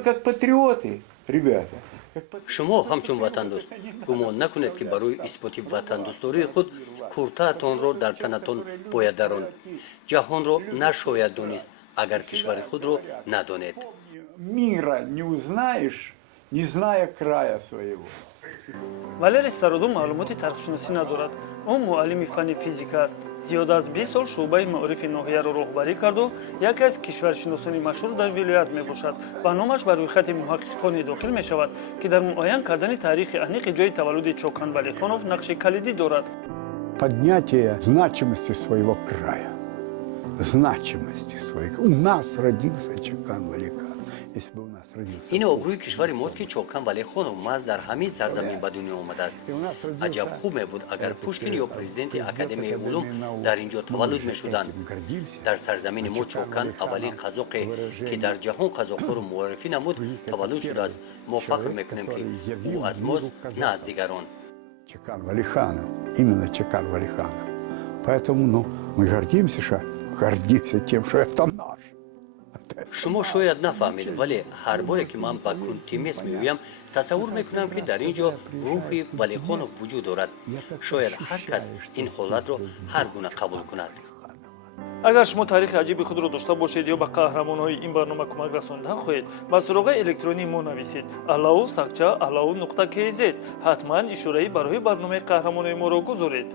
вы как патриоты, ребята. шумо ҳамчун ватандӯст гумон накунед ки барои исботи ватандӯстдории худ куртаатонро дар танатон бояд даронд ҷаҳонро нашояд донист агар кишвари худро надонед. Мира не узнаешь, не зная края своего. валерий староду маълумоти тарихшиносӣ надорад. ӯ муаллими фанни физика аст. зиёда аз 20 сол шуъбаи маорифи ноҳияро роҳбарӣ карду яке аз кишваршиносони машҳур дар вилоят мебошад ва номаш ба рӯйхати муҳаққиқоне дохил мешавад ки дар муайян кардани тарихи аниқи ҷои таваллуди Чокан Валихонов нақши калидӣ дорад. Поднятие значимости своего края. Значимости своих. У нас родился Чокан Валихан. Если бы у нас родился... ин обрӯи кишвари мост ки Чокан Валихонов маҳз дар ҳамин сарзамин ба дунё омадааст. аҷаб хуб мебуд агар Пушкин ё президенти Академияи улум дар ин ҷо таваллуд мешуданд. дар сарзамини мо Чокан аввалин қазоқе ки дар ҷаҳон қазоқҳоро муорифӣ намуд таваллуд шудааст. мо фахр мекунем ки ӯ аз мост на аз дигарон. Чокан Валиханов. Именно Чокан Валиханов. Поэтому мы гордимся тем, что это наш. шумо шояд нафаҳмед вале ҳар боре ки ман ба Кунтимес меоям тасаввур мекунам ки дар ин ҷо рӯҳи Валихонов вуҷуд дорад. шояд ҳар кас ин ҳолатро ҳар гуна қабул кунад. агар шумо тарихи аҷиби худро дошта бошед ё ба қаҳрамонҳои ин барнома кӯмак расонидан хоҳед ба суроғи электронии мо нависед allau@allau.kz ҳатман ишораи барои барномаи қаҳрамонои моро гузоред.